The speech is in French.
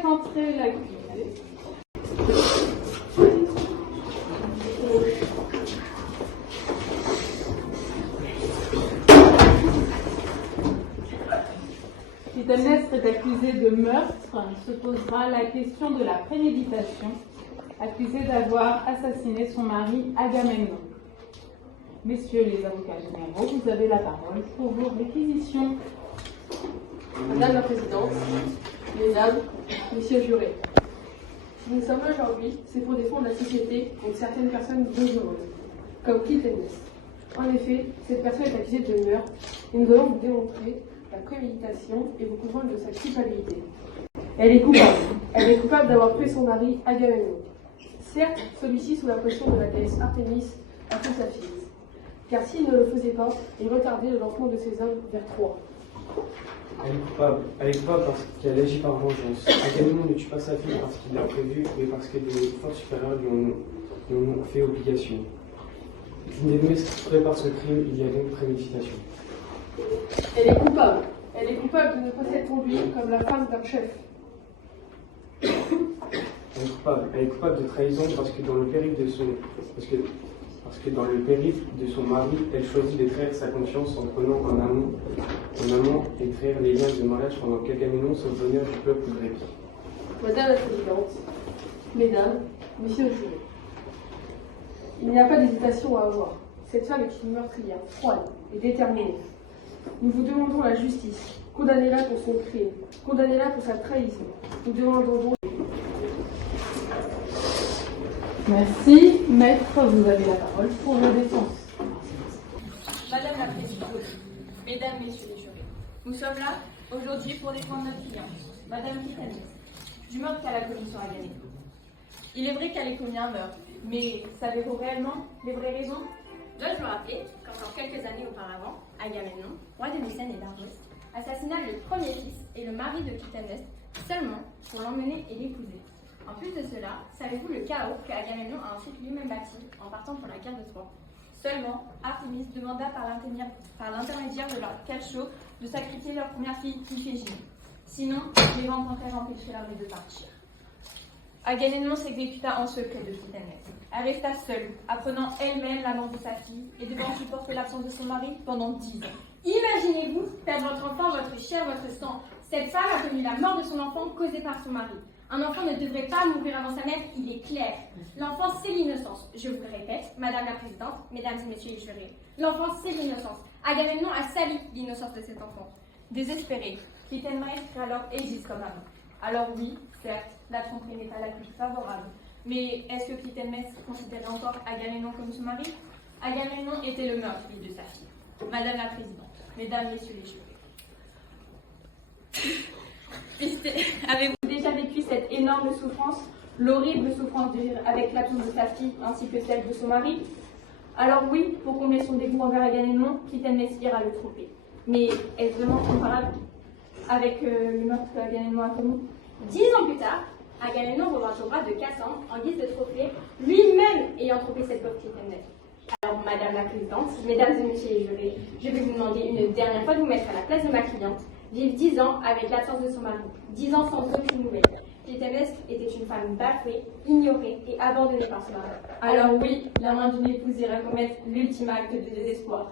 Faites entrer l'accusé. Clytemnestre est accusé de meurtre. Se posera la question de la préméditation, accusé d'avoir assassiné son mari Agamemnon. Messieurs les avocats généraux, vous avez la parole pour vos réquisitions. Madame la Présidente, Mesdames, Messieurs jurés, si nous sommes là aujourd'hui, c'est pour défendre la société contre certaines personnes dangereuses, comme Clytemnestre. En effet, cette personne est accusée de meurtre et nous allons vous démontrer la préméditation et vous convaincre de sa culpabilité. Elle est coupable. Elle est coupable d'avoir tué son mari Agamemnon. Certes, celui-ci, sous la pression de la déesse Artémis, a fait sa fille. Car s'il ne le faisait pas, il retardait le lancement de ses hommes vers Troie. Elle est coupable parce qu'elle agit par vengeance. Agamemnon ne tue pas sa fille parce qu'il l'a prévu, mais parce que des forces supérieures lui en ont fait obligation. Clytemnestre prépare ce crime, il y a donc préméditation. Elle est coupable. Elle est coupable de ne pas s'être conduite comme la femme d'un chef. Elle est coupable de trahison parce que dans le périph' de son mari, elle choisit de trahir sa confiance en prenant en amont et trahir les liens de mariage pendant qu'Agamemnon sauve l'honneur du peuple grec. Madame la Présidente, Mesdames, Messieurs les jurés, il n'y a pas d'hésitation à avoir. Cette femme est une meurtrière, froide et déterminée. Nous vous demandons la justice. Condamnez-la pour son crime. Condamnez-la pour sa trahison. Nous demandons donc... Merci. Maître, vous avez la parole pour la défense. Madame la Présidente, Mesdames, Messieurs les jurés, nous sommes là aujourd'hui pour défendre notre cliente, Madame Clytemnestre, du meurtre qu'elle a commis sur Agamemnon. Il est vrai qu'elle ait commis un meurtre, mais savez-vous réellement les vraies raisons? Dois-je vous rappeler qu'encore quelques années auparavant, Agamemnon, roi de Mycène et d'Argos, assassina le premier fils et le mari de Clytemnestre seulement pour l'emmener et l'épouser. En plus de cela, savez-vous le chaos que Agamemnon a ensuite lui-même bâti en partant pour la guerre de Troie? Seulement, Artémis demanda par l'intermédiaire de leur cachot de sacrifier leur première fille, Iphigénie. Sinon, les vents contraires empêcheraient l'armée de partir. Agamemnon s'exécuta en secret de Clytemnestre. Elle resta seule, apprenant elle-même la mort de sa fille et devant supporter l'absence de son mari pendant 10 ans. Imaginez-vous perdre votre enfant, votre chair, votre sang. Cette femme a connu la mort de son enfant causée par son mari. Un enfant ne devrait pas mourir avant sa mère, il est clair. L'enfant, c'est l'innocence. Je vous le répète, Madame la Présidente, Mesdames et Messieurs les jurés. L'enfant, c'est l'innocence. Agamemnon a sali l'innocence de cet enfant. Désespérée, Clytemnestre alors existe comme amant. Alors oui, certes, la tromperie n'est pas la plus favorable. Mais est-ce que Clytemnestre considérait encore Agamemnon comme son mari? Agamemnon était le meurtrier de sa fille. Madame la Présidente, Mesdames, Messieurs les jurés. Avez-vous déjà vécu cette énorme souffrance, l'horrible souffrance de vivre avec l'absence de sa fille ainsi que celle de son mari? Alors oui, pour combler son dégoût envers Agamemnon, Clytemnestre ira le tromper. Mais est-ce vraiment comparable avec le meurtre qu'Agamemnon a commis? 10 ans plus tard, Agamemnon revint au roi de Cassandre en guise de trophée, lui-même ayant trompé cette pauvre Clytemnestre. Alors, Madame la Présidente, Mesdames et Messieurs les jurés, je vais vous demander une dernière fois de vous mettre à la place de ma cliente, vivre 10 ans avec l'absence de son mari, 10 ans sans aucune nouvelle. Clytemnestre était une femme bafouée, ignorée et abandonnée par son mari. Alors oui, la main d'une épouse ira commettre l'ultime acte de désespoir.